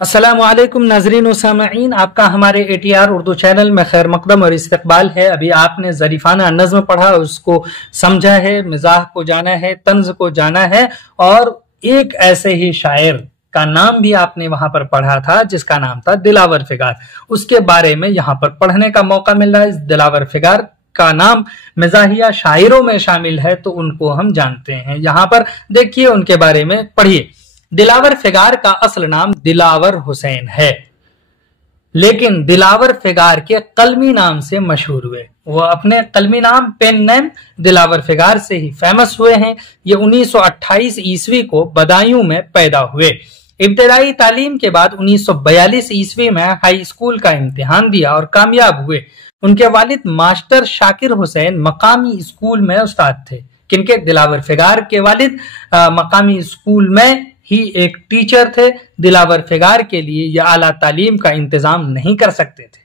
अस्सलामु अलैकुम नाज़रीन व सामईन, आपका हमारे ATR उर्दू चैनल में खैर मकदम और इस्तकबाल है। अभी आपने ज़रीफ़ाना नज़्म पढ़ा, उसको समझा है, मिज़ाह को जाना है, तंज़ को जाना है, और एक ऐसे ही शायर का नाम भी आपने वहां पर पढ़ा था जिसका नाम था दिलावर फिगार। उसके बारे में यहाँ पर पढ़ने का मौका मिल रहा है। इस दिलावर फिगार का नाम मिज़ाहिया शायरों में शामिल है, तो उनको हम जानते हैं। यहाँ पर देखिए, उनके बारे में पढ़िए। दिलावर फिगार का असल नाम दिलावर हुसैन है, लेकिन दिलावर फिगार के कलमी नाम से मशहूर हुए। वो अपने कलमी नाम, पेन नेम दिलावर फिगार से ही फेमस हुए हैं। ये 1928 ईस्वी को बदायूं में पैदा हुए। इब्तदाई तालीम के बाद 1942 ईस्वी में हाई स्कूल का इम्तिहान दिया और कामयाब हुए। उनके वालिद मास्टर शाकिर हुसैन मकामी स्कूल में उस्ताद थे। किनके? दिलावर फिगार के वालिद मकामी स्कूल में ही एक टीचर थे। दिलावर फिगार के लिए यह आला तालीम का इंतजाम नहीं कर सकते थे,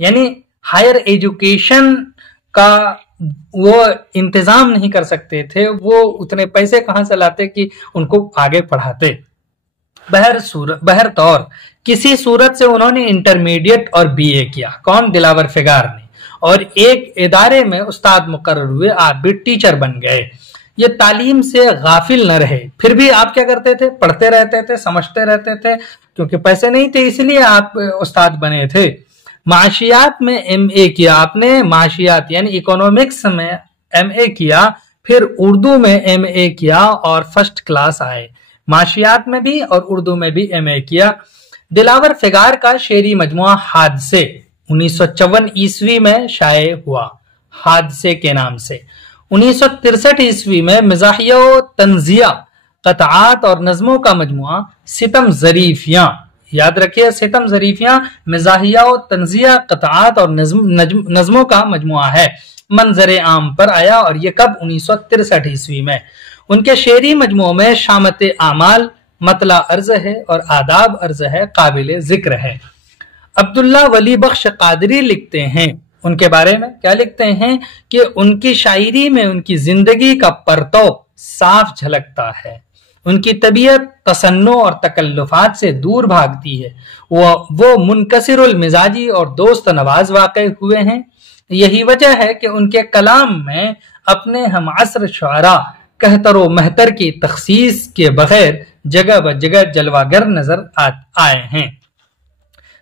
यानी हायर एजुकेशन का वो इंतजाम नहीं कर सकते थे। वो उतने पैसे कहां से लाते कि उनको आगे पढ़ाते। बहर तौर किसी सूरत से उन्होंने इंटरमीडिएट और BA किया। कौन? दिलावर फिगार ने। और एक इदारे में उस्ताद मुकर्रर हुए, आप भी टीचर बन गए। ये तालीम से गाफिल न रहे, फिर भी आप क्या करते थे? पढ़ते रहते थे, समझते रहते थे, क्योंकि पैसे नहीं थे इसलिए आप उस्ताद बने थे। माशियात में MA किया आपने, माशियात यानी इकोनॉमिक्स में MA किया, फिर उर्दू में MA किया और फर्स्ट क्लास आए। माशियात में भी और उर्दू में भी MA किया। दिलावर फिगार का शेरी मजमुआ हादसे 1954 ईस्वी में शाये हुआ, हादसे के नाम से। 1963 ईस्वी में मिज़ाहिया तंजिया क़ताआत और नज़मों का मजमुआ सितम ज़रीफ़ियाँ, याद रखिए, सितम ज़रीफ़ियाँ मिज़ाहिया तंजिया क़ताआत और नज़मों का मजमुआ है, मंजर आम पर आया। और ये कब? 1963 ईस्वी में। उनके शेरी मजमुओं में शामत आमाल, मतला अर्ज है और आदाब अर्ज है, काबिल जिक्र है। अब्दुल्ला वली बख्श कादरी लिखते हैं उनके बारे में, क्या लिखते हैं कि उनकी शायरी में उनकी जिंदगी का परतव साफ झलकता है। उनकी तबीयत तसन्नो और तकल्लुफात से दूर भागती है। वो मुनकसिरुल मिजाजी और दोस्त नवाज वाक़ई हुए हैं। यही वजह है कि उनके कलाम में अपने हम असर शुअरा कहतर व महतर की तखसीस के बगैर जगह ब जगह जलवागर नजर आए हैं।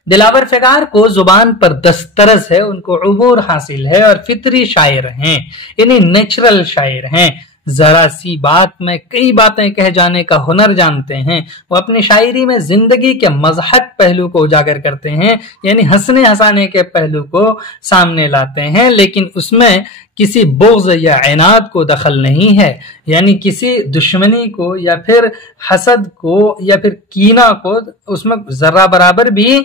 दिलावर फिगार को जुबान पर दस्तरस है, उनको उबूर हासिल है और फितरी शायर हैं, यानी नेचुरल शायर हैं। जरा सी बात में कई बातें कह जाने का हुनर जानते हैं। वो अपनी शायरी में जिंदगी के मज़हक पहलू को उजागर करते हैं, यानी हंसने हंसाने के पहलू को सामने लाते हैं, लेकिन उसमें किसी बुग़्ज़ या इनाद को दखल नहीं है, यानी किसी दुश्मनी को या फिर हसद को या फिर कीना को उसमें जर्रा बराबर भी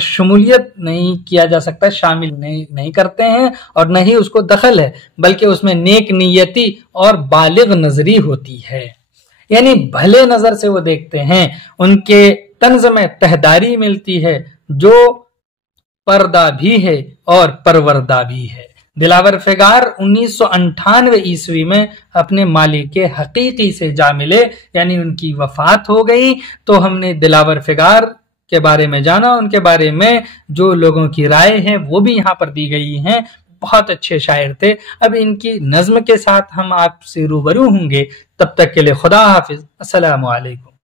शमूलियत नहीं किया जा सकता, शामिल नहीं करते हैं, और न ही उसको दखल है, बल्कि उसमें नेक नियति और बालिग नजरी होती है, यानी भले नजर से वो देखते हैं। उनके तंज में तहदारी मिलती है, जो पर्दा भी है और परवरदा भी है। दिलावर फिगार 1998 ईस्वी में अपने मालिक हकीकी से जा मिले, यानी उनकी वफात हो गई। तो हमने दिलावर फिगार के बारे में जाना, उनके बारे में जो लोगों की राय है वो भी यहाँ पर दी गई हैं। बहुत अच्छे शायर थे। अब इनकी नज्म के साथ हम आपसे रूबरू होंगे, तब तक के लिए खुदा हाफिज। अस्सलामु अलैकुम।